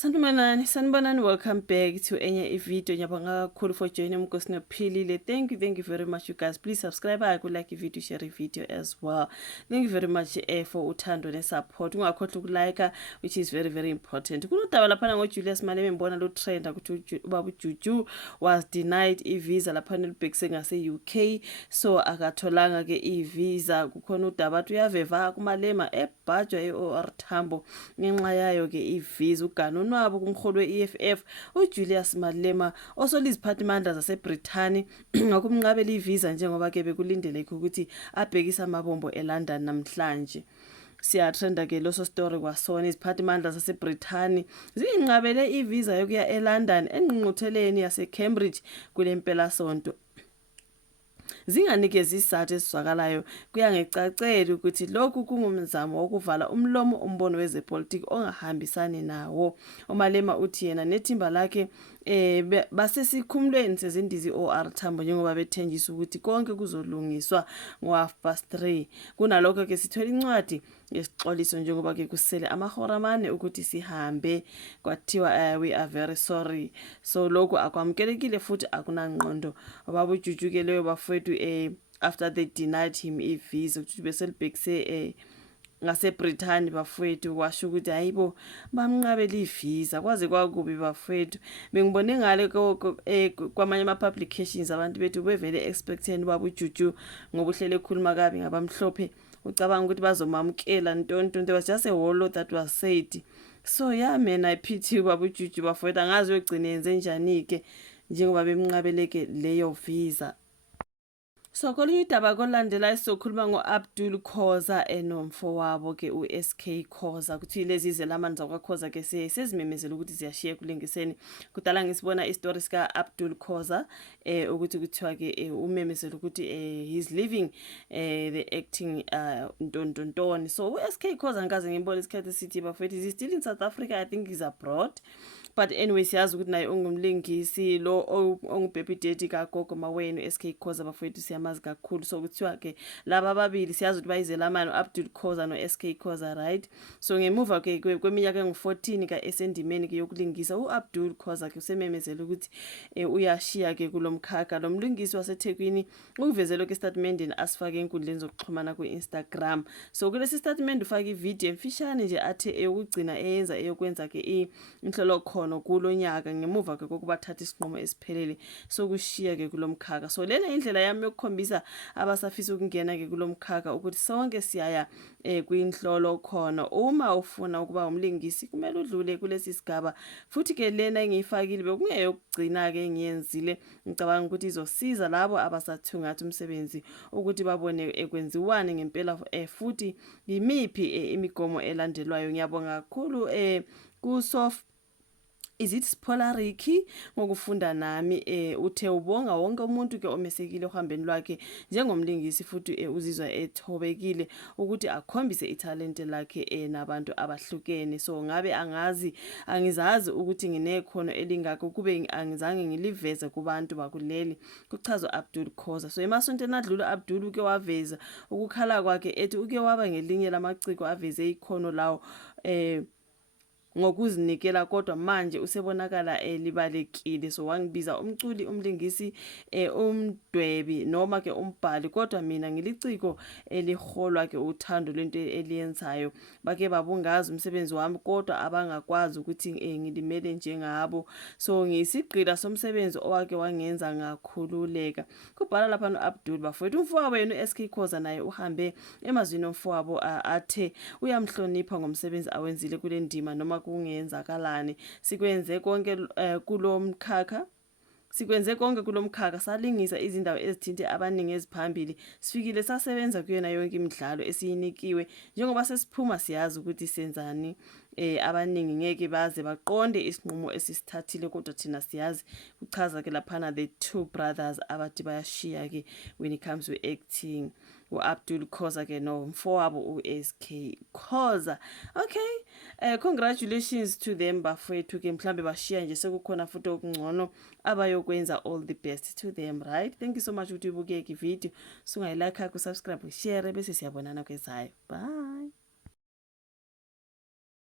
Sanibonani, welcome back to enye video. Ngiyabonga kakhulu for joining Mnkosi Nophilile. Thank you very much you guys. Please subscribe, like video, share video as well. Thank you very much for uthando ne support. Ungakhohlwa ukulike, which is very important. Kunodaba lapha ngoJulius Malema ngibona lo trend ukuthi ubaba uJuju was denied i-visa lapha nelibhekise ngase UK, so akatholanga ke i-visa. Kukhona udaba athi uyaveva kuMalema ebhajwa e-OR Tambo ngenxa yayo ke i-visa. Ugano nwabo kumholi we-EFF uJulius Malema osoliziphathimandla zaseBrithani ngokumnqabela i-visa njengoba ke bekulindeleke ukuthi abhekisa amabombo eLondon namhlanje. Siyatrenda ke loso story kwasona iziphathimandla zaseBrithani ziyinqabele i-visa yokuya eLondon engqungqutheleni yaseCambridge kulempela sonto. Zinganikeza isizathu esizwakalayo kuyangecacela ukuthi lokhu kungumzamo wokuvala umlomo umbono wezepolitiki ongahambisani nawo. uMalema uthi yena nethimba lakhe basesikhumulweni sezindizi OR Tambo njengoba bethenjisa ukuthi konke kuzolungiswa ngo-3:30. Kunalokho ke sithola incwadi yesixoliso njengoba ke kusele amahora amane ukuthi sihambe, kwathiwa we are very sorry. So lokho akwamukelekile futhi akunangqondo. Ubaba uJuju ke leyo bafowethu after they denied him i-visa ukuthi beselibhekise ngaseBrithani bafowethu kwasho ukuthi hayibo bamnqabela i-visa kwaze kwakubi bafowethu. Bengibone ngale kwamanye ama-publications abantu bethu bevele expecting ubaba uJuju ngoba uhlele ekhuluma kabi ngabamhlophe ucabanga ukuthi bazomamukela ntonto. There was just a whole lot that was said. So yeah man, I pity ubaba uJuju bafowethu, angazi uyogcina yenze njani ke njengoba bemnqabeleke leyo visa. So kolunye idaba kolandela sizokhuluma ngo-Abdul Khoza nomfowabo ke uSK Khoza ukuthi lezi izelamani zakwaKhoza ke sezimemezela ukuthi ziyashiya kulengiseni. Kudala ngisibona istory sika Abdul Khoza ukuthi kuthiwa ke umemezela ukuthi he's leaving the acting ntontontoni. So uSK Khoza ngikaze ngibona isikhathi sithi bafethu is still in South Africa, I think he's abroad. But anyway siyazi ukuthi naye ungumlingisi lo ongubhaby daddy kaGogo Mawenu uSK Khoza bafowethu siyamazi kakhulu. So kuthiwa ke laba ababili siyazi ukuthi bayizelamani uAbdul Khoza noSK Khoza, right? So ngemuva ke kweminyaka engu-14 esendimeni ke yokulingisa uAbdul Khoza ke usememezela ukuthi uyashiya ke kulomkhakha. Lo mlingisi waseThekwini ukuvezela ke statementini asifake enkundleni zokuxhumana ku-Instagram. So kulesi statement ufake ivideo emfishane nje athe eyokugcina eyokwenza ke inhlolo khono kulonyaka ngemuva ke kokubathatha isinqumo esiphelele sokushiya ke kulomkhakha. So lena indlela yami yokukhombisa abasafisa ukungena ke kulomkhakha ukuthi sonke siyaya kwinhlolo khono. Uma ufuna ukuba umlingisi kumele udlule kulesi sigaba, futhi ke lena engiyifakile bekungeyokugcina ke ngiyenzile. Ngicabanga ukuthi izosiza labo abasathungatha umsebenzi ukuthi babone ekwenziwani ngempela futhi yimiphi imigomo elandelwayo. Ngiyabonga kakhulu kuSof Is it Spolariki ngokufunda nami uthe ubonga wonke umuntu ke omesekile ohambeni lwakhe njengomlingisi futhi uzizwa ethobekile ukuthi akhombise italente lakhe nabantu abahlukene. So ngabe angizazi ukuthi nginekhono elingakho kube angizange ngiliveze kubantu bakuleli, kuchazwa Abdul Khoza. So emasontweni adlula Abdul uke waveza ukukhala kwakhe ethi uke waba ngelinye lamaciko aveze ikhono lawo ngokuzinikela, kodwa manje usebonakala libalekile. So wangibiza umculi, umlingisi, umdwebi noma ke umbhali, kodwa mina ngiliciko eliholwa ke uthando lento eliyenzayo. Bake babungaza umsebenzi wami kodwa abangakwazi ukuthi ngilimele njengabo. So ngiyisigqila somsebenzi owake wangenza ngakhululeka. Kubhala lapha noAbdul bafowethu umfowabo yena uSK Khoza naye uhambe emazwini omfowabo athe uyamhlonipha ngomsebenzi awenzile kule ndima noma kungenzakalani. Sikwenze konke kulomkhakha salingisa izindawo ezithinte abaningi eziphambili. Sifikile sasebenza kuyona yonke imidlalo esiyinikiwe. Njengoba sesiphuma siyazi ukuthi senzani. Abaningi ngeke baze baqonde isinqumo esisithathile kodwa thina siyazi. Kuchaza ke laphana the two brothers abathi bayashiya ke when it comes to acting. uAbdul Khoza ke nomfowabo uSK Khoza. Okay, congratulations to them bafowethu ke mhlambe bashiya nje sekukhona futhi okungcono abayokwenza. All the best to them, right? Thank you so much ukuthi ubukeke ivideo. Sungayilike, subscribe, share bese siyabonana kwezayo. Bye.